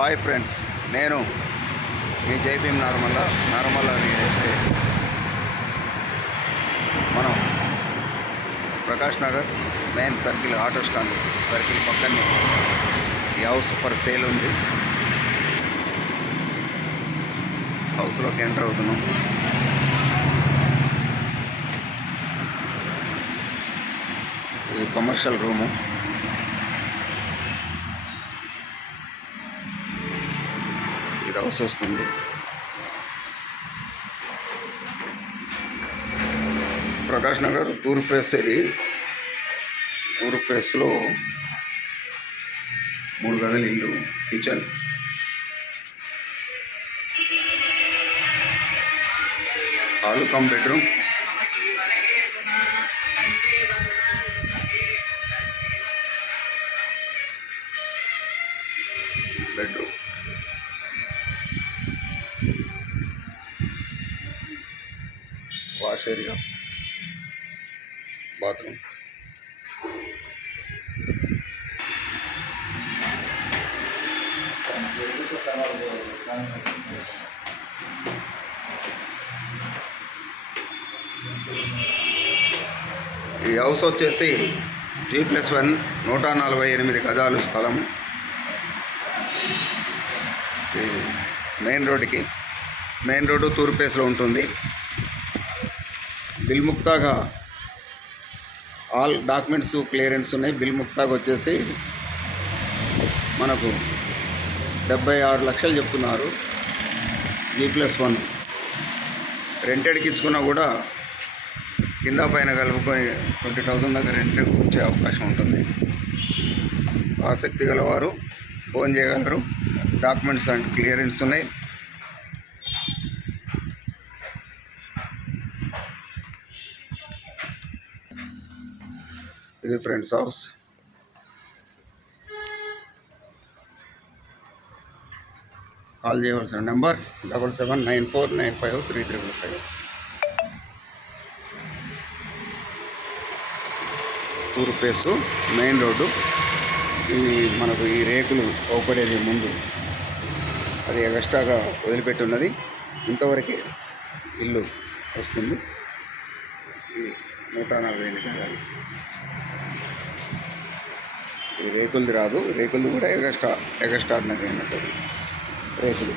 Hi friends, నేను మీ Jai Bhim normal real estate. మనం ప్రకాష్ Nagar main circle, auto stand circle పక్కనే ఈ హౌస్ ఫర్ సేల్ ఉంది. హౌస్లోకి ఎంటర్ అవుతున్నాం. ఇది కమర్షియల్ రూము. ఇది హౌస్ వస్తుంది. ప్రకాష్ నగర్ తూర్పు ఫేస్. ఇది తూర్పు ఫేస్లో 3 గదుల ఇల్లు, kitchen, hall come bedroom, wash area, bathroom. ఈ హౌస్ వచ్చేసి G+1 148 గజాలు స్థలం. మెయిన్ రోడ్డు తూర్పు ఫేస్లో ఉంటుంది. బిల్ ముక్తాగా ఆల్ డాక్యుమెంట్స్ క్లియరెన్స్ ఉన్నాయి. బిల్ ముక్తాగా వచ్చేసి మనకు 76 లక్షలు చెప్తున్నారు. G+1 రెంటెడ్కి ఇచ్చుకున్నా కూడా కింద పైన కలుపుకొని 20,000 దాకా రెంట్ వచ్చే అవకాశం ఉంటుంది. ఆసక్తి గలవారు ఫోన్ చేయగలరు. డాక్యుమెంట్స్ అండ్ క్లియరెన్స్ ఉన్నాయి. ఇది ఫ్రెండ్స్ హౌస్. కాల్ చేయవలసిన నెంబర్ 7794953355. తూర్పు ఫేసు, మెయిన్ రోడ్డు. ఇది మనకు ఈ రేకులు ఓపడేది ముందు, అది ఎక్స్ట్రాగా వదిలిపెట్టి ఉన్నది. ఇంతవరకే ఇల్లు వస్తుంది. ఇది 148 గజాలు. ఈ రేకులది రాదు. రేకులది కూడా ఎగస్ట్రాడినరీ అన్నట్టు రేకులు.